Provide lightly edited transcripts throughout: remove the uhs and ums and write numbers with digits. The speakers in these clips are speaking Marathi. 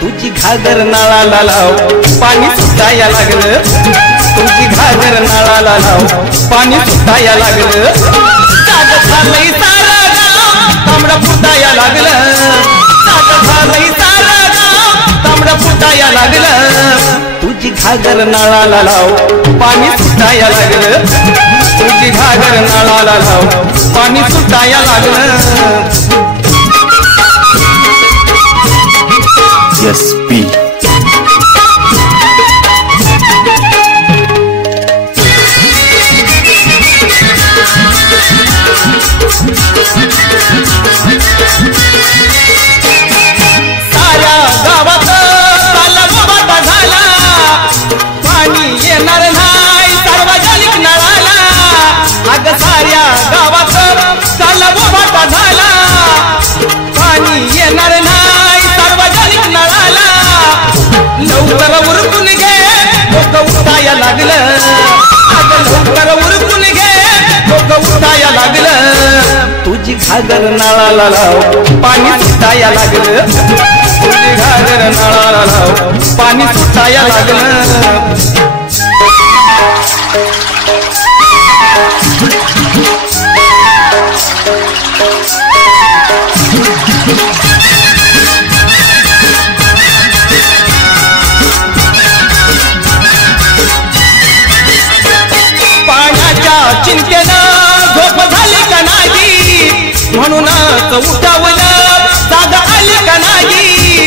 तुझी घागर नाळाला लाव पाणी सुटाया लागलं तुझी घागर नाळाला लाव पाणी सुटाया लागलं जाग झालंय सारा गाव तांबडा फुटाया लागलं जाग झालंय सारा गाव तांबडा फुटाया लागलं तुझी घागर नाळाला लाव पाणी सुटाया लागलं तुझी घागर नाळाला लाव पाणी सुटाया लागलं SP साऱ्या गावात तालुका झाला पाणी येणार नाही सार्वजनिक नळाला अग साऱ्या गावात तालुका झाला पाणी येणार नाही सार्वजनिक नळाला लवकर उरकून घे डोकं उठाया लागलं अग लवकर उरकून घे डोकं उठाया लागलं तुझी घागर नाळाला लाव पाणी सुटाया लागलं तुझी घागर नाळाला लाव पाणी सुटाया लागलं पाण्याच्या चिंतेनं झोप झाली का नाही म्हणूनच उठवलं जाग आली का नाही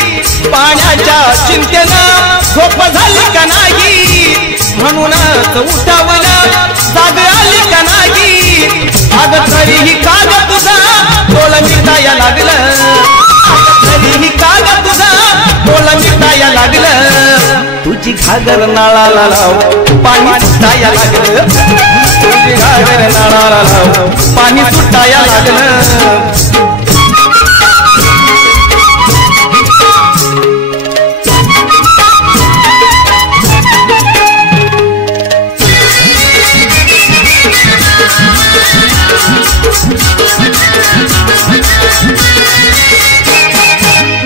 पाण्याच्या चिंतेनं झोप झाली का नाही म्हणूनच उठवलं जाग आली का नाही अग तरीही काग तुझा डोळा मिटाया लागलं तरीही काग तुझा डोळा मिटाया लागलं तुझी घागर नाळाला लाव पाणी सुटाया लागलं तुझी घागर नाळाला लाव पाणी सुटाया लागलं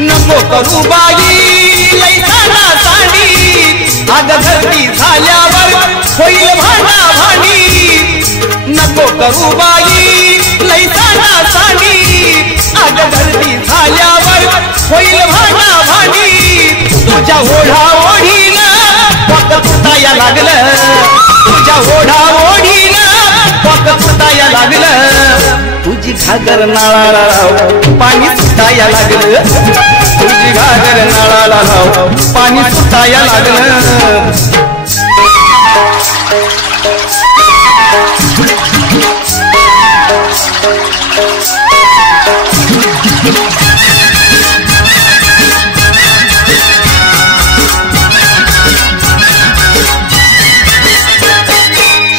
नको करू बाई लई साडा साडी अग घरती झाल्यावर होईल भांडा भांडी नको करू बाई लई साडा साडी अग घरती झाल्यावर होईल भांडा भांडी तुझ्या ओढा ओढीनं पक फुटाया लागलं तुझ्या ओढा ओढीनं पक फुटाया लागलं तुझी घागर नाळाला लाव पाणी सुटाया लागलं तुझी घागर नाळाला लाव पाणी सुटाया लागलं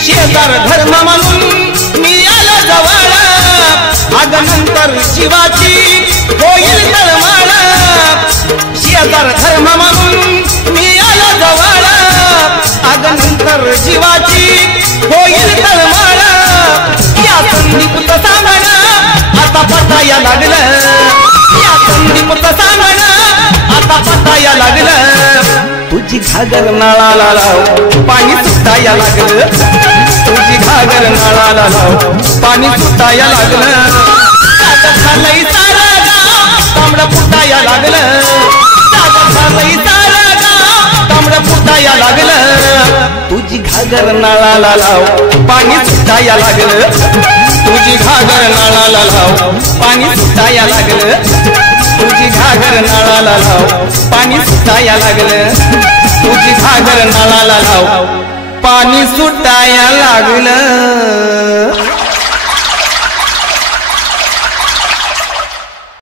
शेजार धर्म म्हणून मी आलो जवळ अग नंतर जीवाची होईल तळमळ शेजार धर्म म्हणून मी आलो जवळ अग नंतर जीवाची होईल तळमळ या संदीपचं सांगणं आता पटाया लागलं या संदीपचं सांगणं आता पटाया लागलं तुझी घागर नाळाला लाव पाणी सुटाया लागलं तुझी घागर नाळाला लाव पाणी सुटाया लागलं झालंय सारा गाव तांबडा फुटाया लागलं झालंय सारा गाव तांबडा फुटाया लागलं तुझी घागर नाळाला लाव पाणी सुटाया लागलं तुझी घागर नाळाला लाव पाणी सुटाया लागलं तुझी घागर नाळाला लाव पाणी सुटाया लागलं तुझी घागर नाळाला लाव पाणी सुटाया लागलं